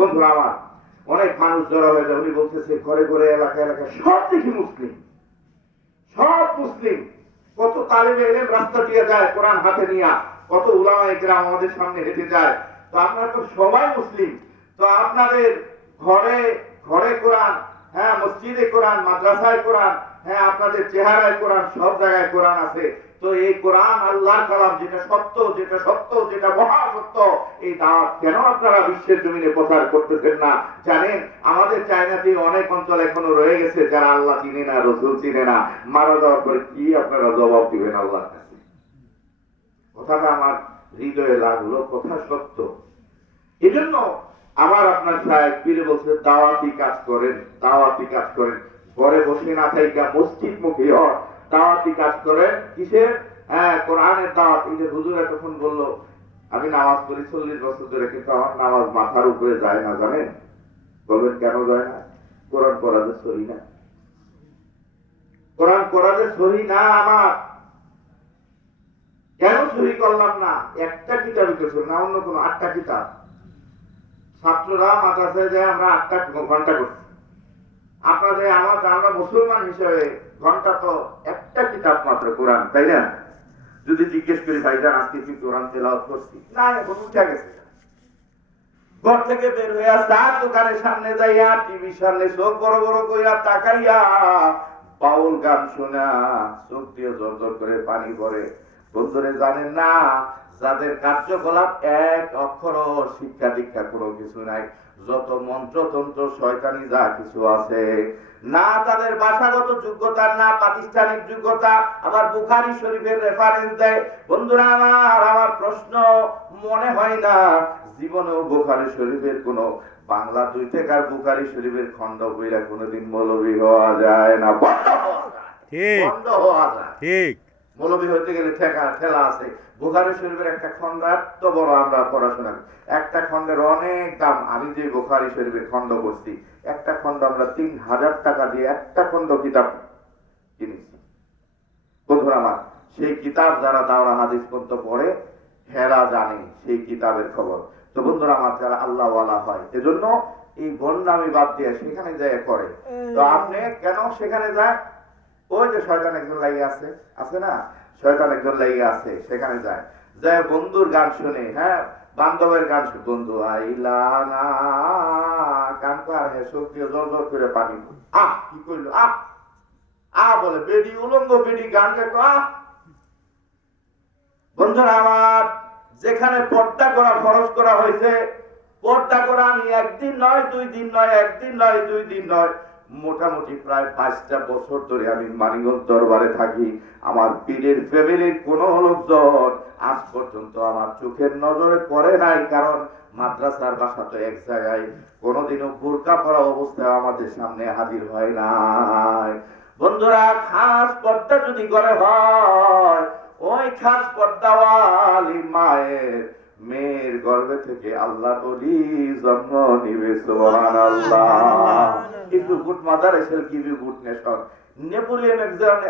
বন্ধুরা আমার, অনেক মানুষ জড়ো হয়ে যায়। উনি বলতেছে ঘরে ঘরে এলাকা এলাকা সব দেখি মুসলিম, সব মুসলিম। কত তালিবে এলেম রাস্তা দিয়ে যায় কোরআন হাতে নিয়ে, কত উলামায়ে কেরাম আমাদের সামনে হেঁটে যায়। তো আপনারা তো সবাই মুসলিম, তো আপনাদের ঘরে ঘরে কোরআন, হ্যাঁ মসজিদে কোরআন, মাদ্রাসায় কোরআন, হ্যাঁ আপনাদের চেহারায় কোরআন, সব জায়গায় কোরআন আছে। তো এই কোরআন আল্লাহর কালাম, যেটা সত্য, যেটা সত্য, যেটা মহা সত্য, এই দাওয়াত কেন আপনারা বিশ্বের জমিনে প্রচার করতেছেন না? জানেন আমাদের চায়নাতে অনেক অঞ্চল এখনো রয়ে গেছে যারা আল্লাহ চিনে না, রসুল চিনে না। মারা যাওয়ার পরে কি আপনারা জবাব দিবেন আল্লাহর কাছে? কথাটা আমার হৃদয়ে লাগলো, কথা সত্য। এজন্য আমার আপনার সাহেব পীরে বলছে দাওয়াতি কাজ করেন, দাওয়াতি কাজ করেন। ঘরে বসে না থাইকা মসজিদ মুখী হন, দাওয়াতি কাজ করেন। কিসের? হ্যাঁ কোরআনের দাওয়াত। এই যে হুজুর তখন বললো আমি নামাজ পড়ি 40 বছর ধরে, কিন্তু আমার নামাজ মাথার উপরে যায় না। জানেন? বলবেন কেন যায় না? কোরআন পড়াতে সহি না, কোরআন পড়াতে সহি না। আমার কেন সহি করলাম না? একটা কিতাবই তো না, অন্য কোন 8টা কিতাব। ছাত্ররা মাদ্রাসায় যায়, আমরা 8টা ঘন্টা করছি। আপনাদের আমরা মুসলমান হিসেবে ঘন্টা তো একটা কিতাব মাত্র, কোরআন, তাই না? যদি জিজ্ঞেস করি ভাইজান আজকে কি কোরআন তেলাওয়াত করছি? না, এখন উঠে গেছে। ঘর থেকে বের হইয়া চার দোকানের সামনে যাইয়া টিভির সামনে চোখ বড় বড় কইরা তাকাইয়া বাউল গান শোনা, চোখ দিয়ে জোর জোর করে পানি পড়ে। বন্ধুরে জানেন না, যাদের কার্যকলাপ এক অক্ষর শিক্ষা দীক্ষা কোনো কিছু নাই, যত মন্ত্রতন্ত্র শয়তানি যা কিছু আছে, না তাদের ভাষাগত যোগ্যতা, না প্রাতিষ্ঠানিক যোগ্যতা, আবার বুখারী শরীফের রেফারেন্স দেয়। বন্ধুরা আমার প্রশ্ন, মনে হয় না জীবনেও বুখারী শরীফের কোন বাংলা 2 টাকার বুখারী শরীফের খণ্ড বইরা কোনোদিন মৌলবী হওয়া যায় না? বন্ধ হওয়া যায়, বন্ধ হওয়া যায়। ঠিক, মৌলবী হইতে গেলে ঠেলা আছে। বুখারী শরীফের একটা খণ্ড এত বড়, আমরা পড়াশোনা একটা খণ্ডের অনেক দাম। আমি যে বুখারী শরীফের খণ্ড করছি, একটা খণ্ড আমরা 3000 টাকা দিয়ে একটা খণ্ড কিতাব কিনেছি। বন্ধুরা আমার, সেই কিতাব যারা দাওরা হাদিস পর্যন্ত পড়ে হেরা জানে সেই কিতাবের খবর। তো বন্ধুরা আমার, যারা আল্লাহ ওয়ালা হয়, এজন্য এই বন্যামি বাদ দিয়ে সেখানে যায় করে। তো আপনি কেন সেখানে যায়? ওই যে শয়তান একজন লাগিয়ে আছে, আছে না? শয়তান একজন লাগিয়ে আছে, সেখানে যায়, যায় বন্ধুর গান শুনে, হ্যাঁ বান্ধবের গান শুনে, বন্ধু আইলা না, গান কর হেসক দিয়ে জোর জোর করে পানি, আহ কি করলো, আহ বলে বেডি উলঙ্গ বেডি গান গাইতো, বন্ধুরা আমার, যেখানে পর্দা করা ফরজ করা হয়েছে, পর্দা করা আমি একদিন নয় 2 দিন নয়, একদিন নয় 2 দিন নয়, মোটামুটি প্রায় 5টা বছর ধরে আমি মানিকগঞ্জ দরবারে থাকি। আমার পীরের ফ্যামিলির কোন লোকজন আজ পর্যন্ত আমার চোখের নজরে পড়ে নাই, কারণ মাদ্রাসার বাসা তো এক জায়গায়, কোনোদিনও বোরকা পরা অবস্থায় আমাদের সামনে হাজির হয় নাই। বন্ধুরা, খাস পর্দা যদি করে হয়, ওই খাস পর্দাওয়ালি মায়ের মেয়ের গর্ভে থেকে আল্লাহ বলি জন্ম নিবে। সুবহানাল্লাহ। If you good mother I shall give you good nation. Napoleon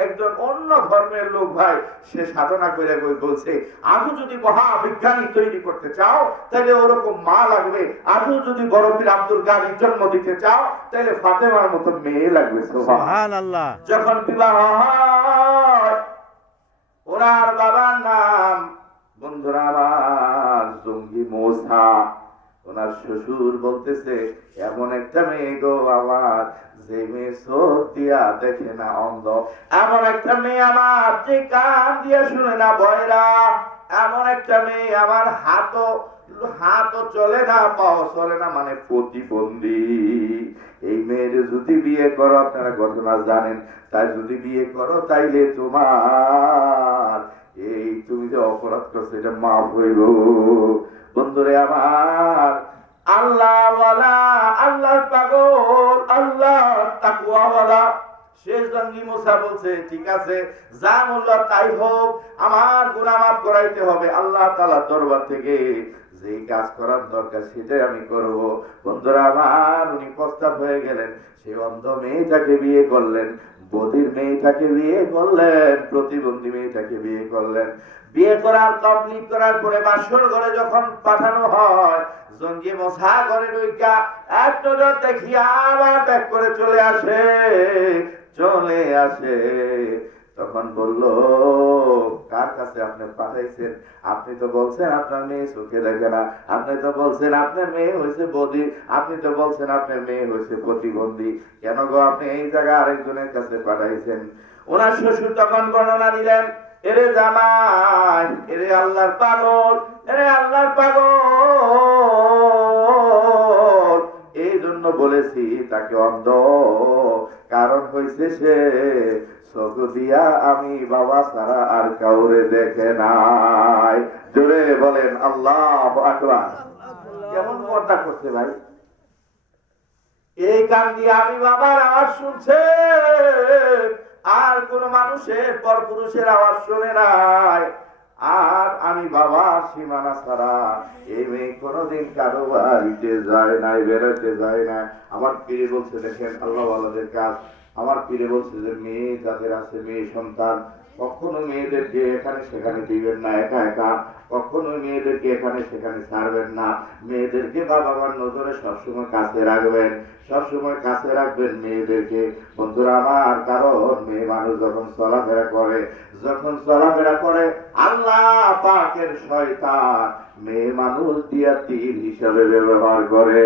একজন অন্য ধর্মের লোক ভাই, সে সাধনা করে বলছে আজও যদি মহাবিজ্ঞানী তৈরি করতে চাও তাহলে ওরকম মা লাগবে, আজও যদি বড় পীর আব্দুল কাদের জন্ম দিতে চাও তাহলে ফাতেমার মতো মেয়ে লাগবে। সুবহানাল্লাহ। যখন বিবাহ হয়, ওনার বাবার নাম, বন্ধুরা আমার, জঙ্গি মোসা। ওনার শ্বশুর বলতেছে এমন একটা মেয়ে গো আমার, যে মেয়ে চোখ দিয়া দেখে না, অন্ধ। এমন একটা মেয়ে আমার, যে কান দিয়া শুনে না, বয়রা। এমন একটা মেয়ে আমার, হাতও চলে না, পাও চলে না, মানে প্রতিবন্ধী। এই মেয়ের যদি বিয়ে করো, আপনারা ঘটনা জানেন, তাই যদি বিয়ে করো তাইলে তোমার এই তুমি যে অপরাধ করছো এটা মাফ হইব। বন্ধুরে আমার, আল্লাহ ওয়ালা, আল্লাহ পাগল, আল্লাহ তাকওয়া ওয়ালা শেষ জঙ্গি মুসা বলছে ঠিক আছে, যা মূল্য তাই হোক, আমার গুনাহ মাফ করাইতে হবে আল্লাহ তাআলার দরবার থেকে। যে কাজ করার দরকার সেটাই আমি করব। বন্ধুরা আমার, উনি প্রস্তাব হয়ে গেলেন, সেই অন্ধ মেয়েটাকে বিয়ে করলেন। বদির মেয়েটাকে বিয়ে করলেন, প্রতিবন্ধী মেয়েটাকে বিয়ে করলেন। বিয়ে করার কমপ্লিট করার পরে বাসর ঘরে যখন পাঠানো হয়, জঙ্গি মশা ঘরে ঢুইকা এক নজর দেখিয়া আবার ব্যাক করে চলে আসে। তখন বলল, কার কাছে আপনি পাঠাইছেন? আপনি তো বলছেন আপনার মেয়ে চোখে দেখে না, আপনি তো বলছেন আপনার মেয়ে হয়েছে বধির, আপনি তো বলছেন আপনার মেয়ে হয়েছে প্রতিবন্ধী, কেন গো আপনি এই জায়গায় আরেকজনের কাছে পাঠাইছেন? ওনার শ্বশুর তখন বর্ণনা দিলেন, এরে জামাই, এরে আল্লাহর পাগল, এরে আল্লাহর পাগল, এই জন্য বলেছি তাকে অন্ধ, কারণ হয়েছে সে চোখ দিয়া আমি বাবা ছাড়া আর কাউরে দেখে নাই। জোরে বলেন আল্লাহু আকবার। কেমন পর্দা করছে ভাই! এই কান দিয়ে আমি বাবার আওয়াজ শুনছে, আর কোন মানুষের পরপুরুষের আওয়াজ শুনে নাই। আর আমি বাবা সীমানা ছাড়া এই মেয়ে কোনোদিন কারো বাড়িতে যায় নাই, বেরোতে যায় না। আমার পীরে বলছে, দেখেন আল্লাহ ওয়ালাদের কাজ। আমার পীরে বলছে যে মেয়ে যাদের আছে, মেয়ে সন্তান, কখনো মেয়েদেরকে এখানে সেখানে দিবেন না একা একা, কখনো মেয়েদেরকে এখানে সেখানে ছাড়বেন না। মেয়েদেরকে বাবা মার নজরে সবসময় কাছে রাখবেন, সবসময় কাছে রাখবেন মেয়েদেরকে। বন্ধুরা আমার, কারণ মেয়ে মানুষ যখন চলাফেরা করে আল্লাহ পাকের শয়তান মেয়ে মানুষ দিয়া তীর হিসাবে ব্যবহার করে।